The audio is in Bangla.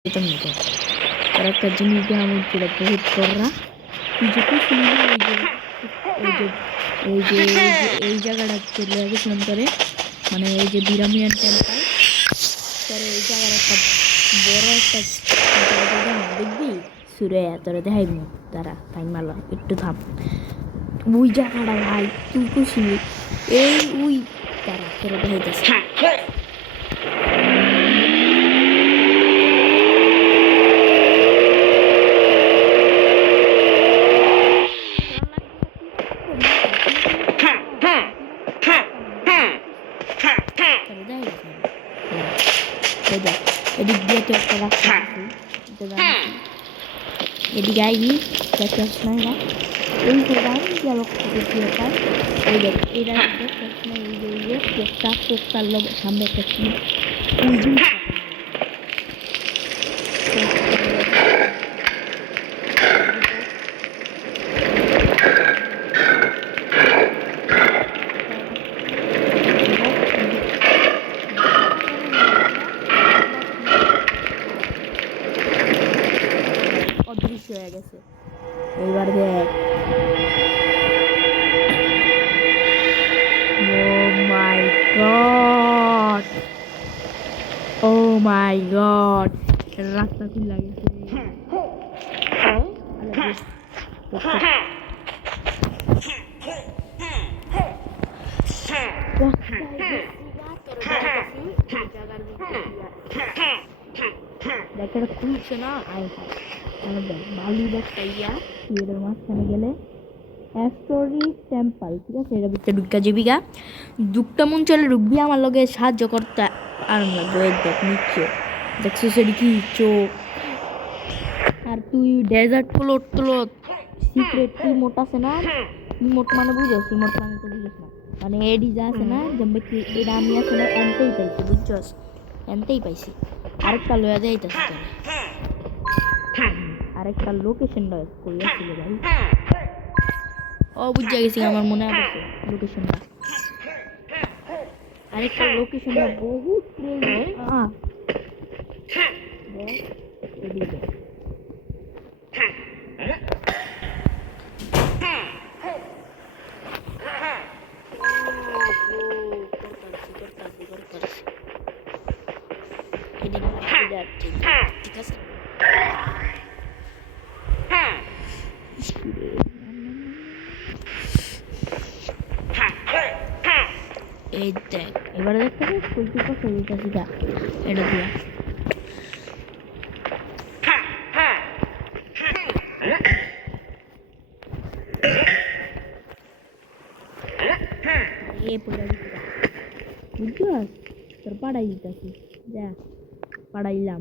itu nih para terjun juga mau tidak बहुत কররা নিজেকে শুনি এই জায়গাটা চলে গেছিলাম করে মানে এই যে বিরামিয়ান টেম্পল পরে এই জায়গার একটা বড় একটা জায়গা দেখবি সুরে তোরে দেখাইব তারা টাইম মারলাম একটু থাম ওই জায়গাটা ভাই তুই খুশি এই ওই তারা তোরে দেখাইতেছে এদিক দিয়ে তো একটা রাস্তা আছে এদিকে আইবি দেখাস না এরা এই প্রোগ্রাম গেল দিয়ে পাই এই দেখ এরা দেখাস না এই যে পোক্তার লোক সামনে একটা কি ওই জিনিস অদৃশ্য হয়ে গেছে এইবার দেখ ও মাই গড রাস্তা খুলে গেছে দেখে খুলছে না বালু দেখাইয়া এর মাঝখানে গেলে অ্যাস্টোরি টেম্পল ঠিক আছে এটা ভিতরে ঢুকা জীবিকা দুঃখটা মন চলে ঢুকবি আমার লগে সাহায্য করতে আর লাগবে দেখ নিচ্ছে দেখছো সেটি কি চোখ আর তুই ডেজার্ট প্লট সিক্রেট ইমোট আছে না ইমোট মানে বুঝো ইমোট মানে তো বুঝিস না মানে এডি যা আছে না যেমন কি এটা আমি আছে না এনতেই পাইছি বুঝছস এনতেই পাইছি আরেকটা লয়া যাইতাছে আরেকটা লোকেশন লয় কইয়াছিল ভাই ও বুঝে গেছি আমার মনে আছে লোকেশনটা আরেকটা লোকেশনটা বহুত এদিকে ঠিক আছে এই দেখ এবারে দেখতে পাচ্ছিস কুলপি কথা বলতেছি যা এটা দিয়া এ পড়া বুঝছস তোর পাড়াই দিতেছি যা পাড়াইলাম